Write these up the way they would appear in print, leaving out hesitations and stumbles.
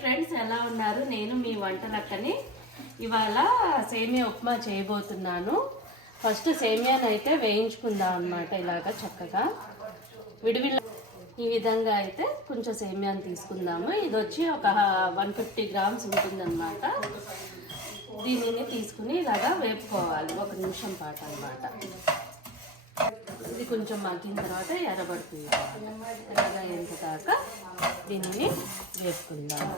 Friends, ఎలా ఉన్నారు? నేను మీ వంటలక్కని. ఇవాళ సేమియా ఉప్మా చేయబోతున్నాను. ఫస్ట్ సేమియాను అయితే వేయించుకుందాం అన్నమాట. ఇలాగా చక్కగా విడివిడి ఈ విధంగా అయితే కొంచెం సేమియాను తీసుకుందాము. ఇది వచ్చి ఒక 150 గ్రామ్స్ ఉంటుందన్నమాట. దీనిని తీసుకుని ఇలాగా వేపుకోవాలి 1 నిమిషం పాటు అన్నమాట. ఇది కొంచెం మగ్గిన తర్వాత ఎర్రబడుతుంది. ఎర్రగా ఎంత దాకా దీనిని వేసుకుందాం.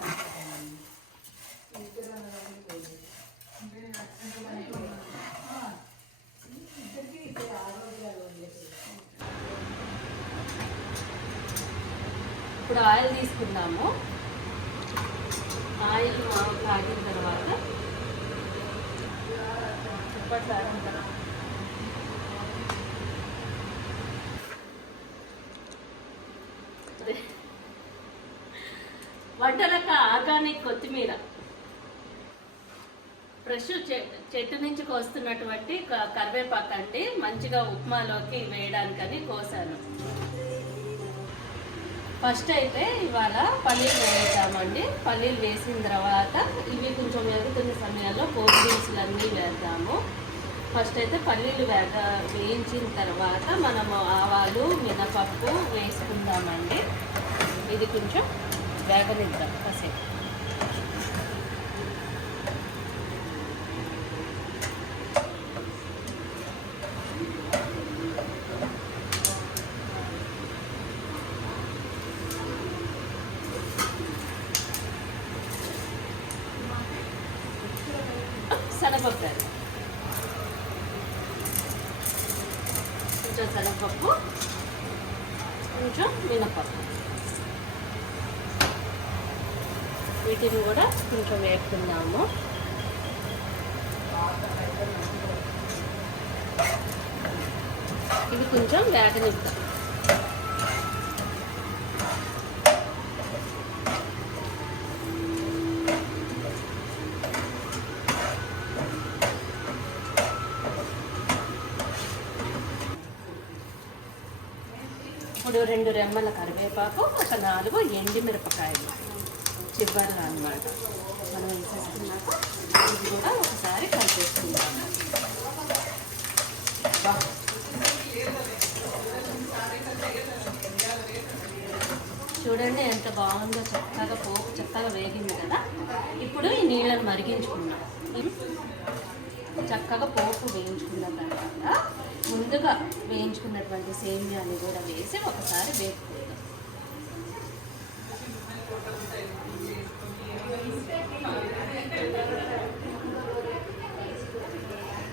ఇప్పుడు ఆయిల్ తీసుకుందాము. ఆయిల్ కాగిన తర్వాత వంటలక్క ఆర్గానిక్ కొత్తిమీర ఫ్రెష్ చెట్టు నుంచి కోస్తున్నటువంటి కరివేపాకు అండి. మంచిగా ఉప్మాలోకి వేయడానికని కోసాను. ఫస్ట్ అయితే ఇవాళ పల్లీలు వేద్దామండి. పల్లీలు వేసిన తర్వాత ఇవి కొంచెం ఎదుగుతున్న సమయంలో పోపు దినుసులన్నీ వేద్దాము. ఫస్ట్ అయితే పల్లీలు వేయించిన తర్వాత మనము ఆవాలు మినపప్పు వేసుకుందామండి. ఇది కొంచెం వేగనిద్దాం కాసేపు. శనగపప్పు కొంచెం శనగపప్పు, కొంచెం మినపప్పు, వీటిని కూడా కొంచెం వేపుకుందాము. ఇది కొంచెం వేగనిద్దాం. ఇప్పుడు 2 రెమ్మల కరివేపాకు, ఒక 4 ఎండుమిరపకాయలు చివరిలో అన్నమాట మనం వేసేసుకున్నాక ఇది కూడా ఒకసారి కలిపేసుకుందాము. చూడండి ఎంత బాగుందో, చక్కగా పోపు చక్కగా వేగింది కదా. ఇప్పుడు ఈ నీళ్ళని మరిగించుకున్నాం. చక్కగా పోపు వేయించుకున్న తర్వాత ముందుగా వేయించుకున్నటువంటి సేమియాని కూడా వేసి ఒకసారి వేపుకుందాం.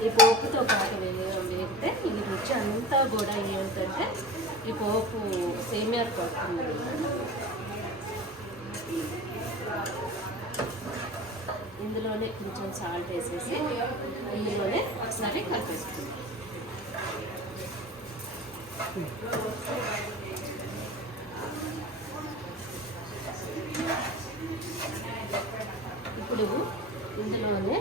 ఈ పోపుతో పాటు వేగితే ఇది రుచి అంతా కూడా ఏంటంటే ఈ పోపు సేమియా పడుతుంది. ఇందులోనే కొంచెం సాల్ట్ వేసేసి ఇందులోనే ఒకసారి కలిపేసుకుందాం. ఇప్పుడు ఇందులోనే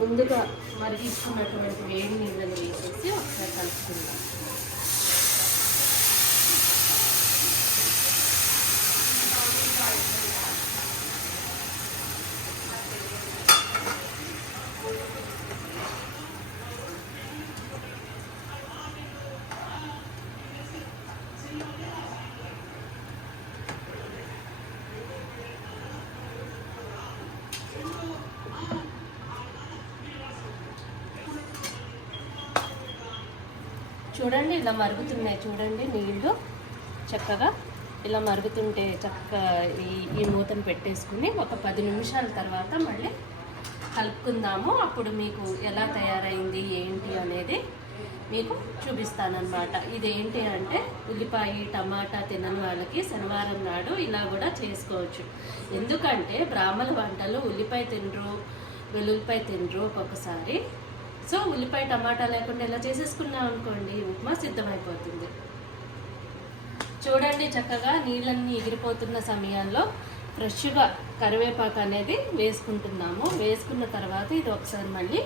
ముందుగా మరిగించుకున్నటువంటి వేడి నీళ్ళని వేసేసి ఒకసారి కలుపుకుందాం. చూడండి ఇలా మరుగుతున్నాయి. చూడండి నీళ్ళు చక్కగా ఇలా మరుగుతుంటే చక్కగా ఈ మూతను పెట్టేసుకుని ఒక 10 నిమిషాల తర్వాత మళ్ళీ కలుపుకుందాము. అప్పుడు మీకు ఎలా తయారైంది ఏంటి అనేది మీకు చూపిస్తానన్నమాట. ఇది ఏంటి అంటే ఉల్లిపాయ టమాటా తినని వాళ్ళకి శనివారం నాడు ఇలా కూడా చేసుకోవచ్చు. ఎందుకంటే బ్రాహ్మణ వంటలు ఉల్లిపాయ తినరు, వెల్లుల్లిపాయ తినరు ఒక్కొక్కసారి. సో ఉల్లిపాయ టమాటా లేకుండా ఇలా చేసేసుకున్నాం అనుకోండి, ఉప్మా సిద్ధమైపోతుంది. చూడండి చక్కగా నీళ్ళన్నీ ఎగిరిపోతున్న సమయంలో ఫ్రెష్గా కరివేపాకు అనేది వేసుకుంటున్నాము. వేసుకున్న తర్వాత ఇది ఒకసారి మళ్ళీ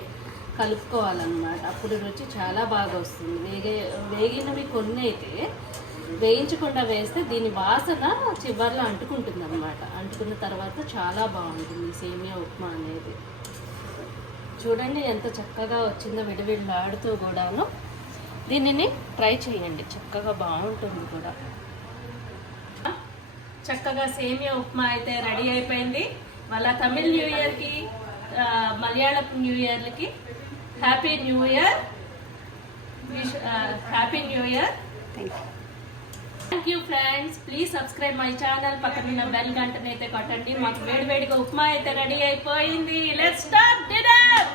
కలుపుకోవాలన్నమాట. అప్పుడు రుచి చాలా బాగా వస్తుంది. వేగినవి కొన్ని అయితే వేయించకుండా వేస్తే దీని వాసన చివర్లో అంటుకుంటుంది అనమాట. అంటుకున్న తర్వాత చాలా బాగుంటుంది సేమియా ఉప్మా అనేది. చూడండి ఎంత చక్కగా వచ్చిందో విడివిడిలాడుతూ కూడాను. దీనిని ట్రై చేయండి, చక్కగా బాగుంటుంది కూడా. చక్కగా సేమియా ఉప్మా అయితే రెడీ అయిపోయింది. వాళ్ళ తమిళ్ న్యూ ఇయర్కి మలయాళం న్యూ ఇయర్కి happy new year. Happy new year. Thank you friends. Please subscribe my channel. పక్కన బెల్ గంటనైతే కొట్టండి. మాకు వేడివేడిగా ఉప్మా అయితే రెడీ అయిపోయింది. Let's start dinner.